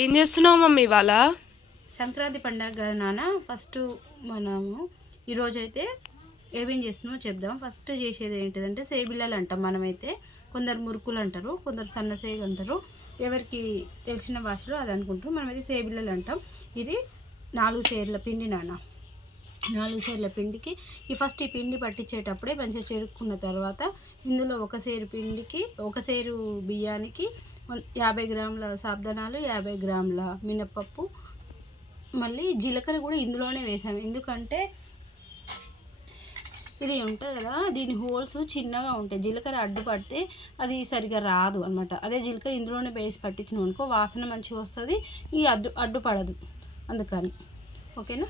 ఏం చేస్తున్నావు మమ్మీ ఇవాళ? సంక్రాంతి పండగ కదా నాన్న. ఫస్ట్ మనము ఈరోజు అయితే ఏమేం చేస్తున్నామో చెప్దాం. ఫస్ట్ చేసేది ఏంటిదంటే సేబిళ్ళలు అంటాం మనమైతే. కొందరు మురుకులు అంటారు కొందరు సన్నసేగ అంటారు ఎవరికి తెలిసిన భాషలో అది అనుకుంటారు. మనమైతే సేబిళ్ళలు అంటాం ఇది నాలుగు సేర్ల పిండి నాన్న. నాలుగు సేర్ల పిండికి ఈ ఫస్ట్ ఈ పిండి పట్టించేటప్పుడే మంచిగా చేరుకున్న తర్వాత ఇందులో ఒక సేరు పిండికి ఒక సేరు బియ్యానికి యాభై గ్రాముల సాబ్దనాలు యాభై గ్రాముల మినపప్పు మళ్ళీ జీలకర్ర కూడా ఇందులోనే వేసాము ఎందుకంటే ఇది ఉంటుంది కదా దీని హోల్స్ చిన్నగా ఉంటాయి. జీలకర్ర అడ్డు పడితే అది సరిగా రాదు అనమాట అదే జీలకర్ర ఇందులోనే వేసి పట్టించిన అనుకో వాసన మంచిగా వస్తుంది ఈ అడ్డు అడ్డు పడదు. అందుకని. ఓకేనా?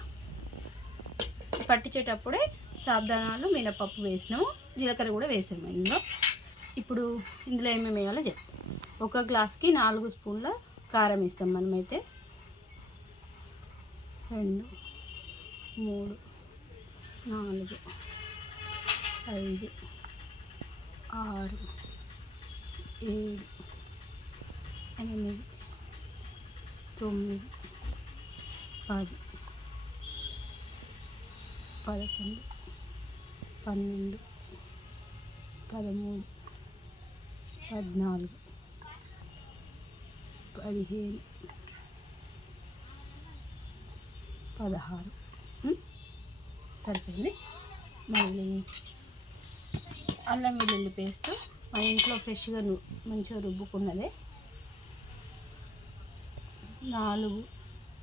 పట్టించేటప్పుడే సాబ్దానాలు మినపప్పు వేసినాము. జీలకర్ర కూడా వేసాము ఇందులో. ఇప్పుడు ఇందులో ఏమేమి వేయాలో చెప్తాం ఒక గ్లాస్కి నాలుగు స్పూన్ల కారం వేస్తాం మనమైతే. రెండు మూడు నాలుగు ఐదు ఆరు ఏడు ఎనిమిది తొమ్మిది పది పదకొండు పన్నెండు పదమూడు పద్నాలుగు పదిహేను పదహారు. సరిపోయింది. మళ్ళీ అల్లం వెల్లుల్లి పేస్ట్. మా ఇంట్లో ఫ్రెష్గా మంచిగా రుబ్బుకున్నదే. నాలుగు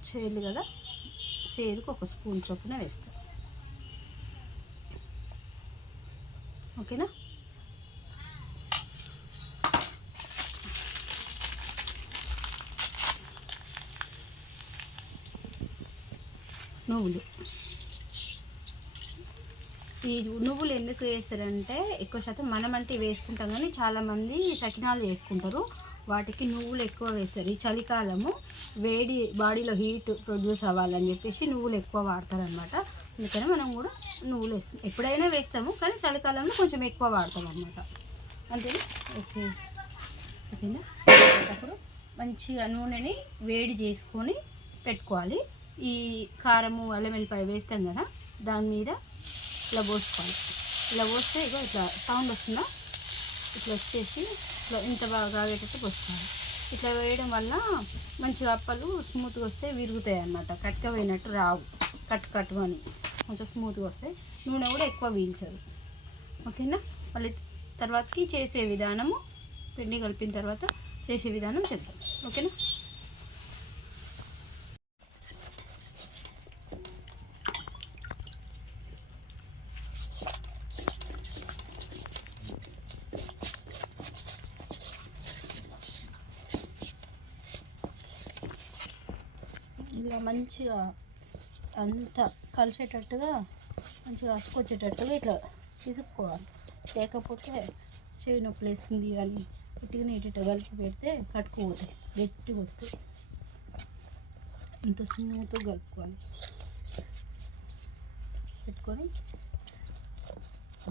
చేర్లు కదా? సేరుకు ఒక స్పూన్ చొప్పున వేస్తాను ఓకేనా? నువ్వులు. ఈ నువ్వులు ఎందుకు వేస్తారంటే ఎక్కువ శాతం మనం అంటే వేసుకుంటాం కానీ చాలామంది సకినాలు చేసుకుంటారు. వాటికి నువ్వులు ఎక్కువ వేస్తారు. ఈ చలికాలము వేడి బాడీలో హీట్ ప్రొడ్యూస్ అవ్వాలని చెప్పేసి నువ్వులు ఎక్కువ వాడతారనమాట అందుకని మనం కూడా నువ్వులు వేస్తాం. ఎప్పుడైనా వేస్తాము కానీ చలికాలంలో కొంచెం ఎక్కువ వాడతాం అనమాట అంతేనా ఓకే. ఓకేనా అప్పుడు మంచిగా నూనెని వేడి చేసుకొని పెట్టుకోవాలి. ఈ కారము అల్లం వెల్లిపాయ వేస్తాం కదా దాని మీద ఇలా పోసుకోవాలి. ఇలా పోస్తే ఇగో ఇట్లా సౌండ్ వస్తుందా? ఇట్లా వచ్చేసి ఇట్లా ఇంత బాగా కాగేటట్టు పోసుకోవాలి. ఇట్లా వేయడం వల్ల మంచిగా అప్పలు స్మూత్గా వస్తే విరుగుతాయి అన్నమాట. కట్టుకపోయినట్టు రావు. కట్ కట్టుకొని కొంచెం స్మూత్గా వస్తాయి. నూనె కూడా ఎక్కువ వీల్చదు ఓకేనా? మళ్ళీ తర్వాతకి చేసే విధానము పిండి కలిపిన తర్వాత చేసే విధానం చెప్తాం. ఓకేనా? ఇలా మంచిగా అంతా కలిసేటట్టుగా మంచిగా అసుకొచ్చేటట్టుగా ఇట్లా పిసుక్కోవాలి లేకపోతే చేయి నొప్పి వేస్తుంది అని ఇటుగా ఇటు కలిపి పెడితే కట్టుకుపోతాయి. గట్టిగా వస్తాయి. ఇంత స్మూత్గా కలుపుకోవాలి. పెట్టుకొని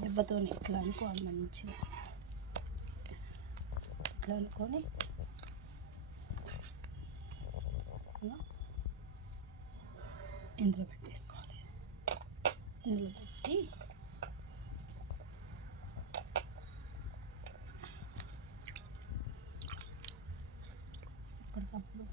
దెబ్బతో ఇట్లా అనుకోవాలి మంచిగా. ఇట్లా అనుకొని ఇలా ఇందులో పెట్టేసుకోవాలి పెట్టి ఇప్పటికప్పుడు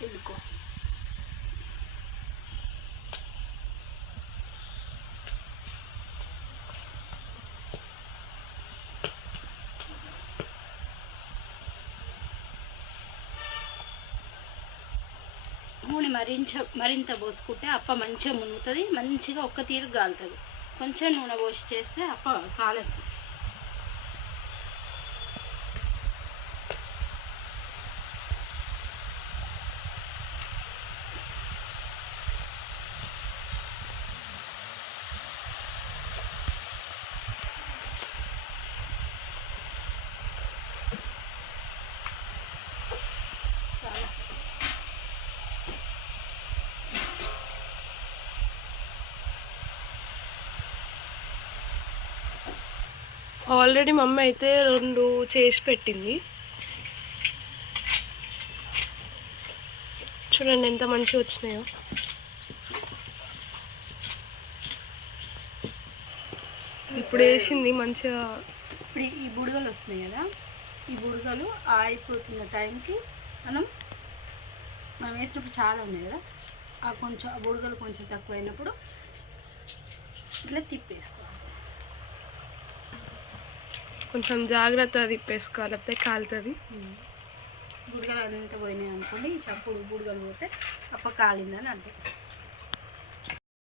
వెళ్ళుకో మరించ మరింత పోసుకుంటే అప్ప మంచిగా మునుగుతుంది మంచిగా ఒక్క తీరు కాలుతుంది కొంచెం నూనె పోసి చేస్తే అప్ప కాలదు. ఆల్రెడీ మమ్మీ అయితే రెండు చేసి పెట్టింది. చూడండి ఎంత మంచిగా వచ్చినాయో. ఇప్పుడు వేసింది మంచిగా ఇప్పుడు ఈ బుడగలు వస్తున్నాయి కదా ఈ బుడగలు ఆరిపోతున్న టైంకి మనం మనం వేసినప్పుడు చాలా ఉన్నాయి కదా ఆ కొంచెం ఆ బుడగలు కొంచెం తక్కువ అయినప్పుడు ఇట్లా తిప్పేసుకోవాలి. కొంచెం జాగ్రత్త తిప్పేసుకోవాలి అయితే కాలుతుంది బుడగలు అంతా పోయినాయి అనుకోండి చప్పుడు బుడగలు పోతే అప్ప కాలిందని అంటే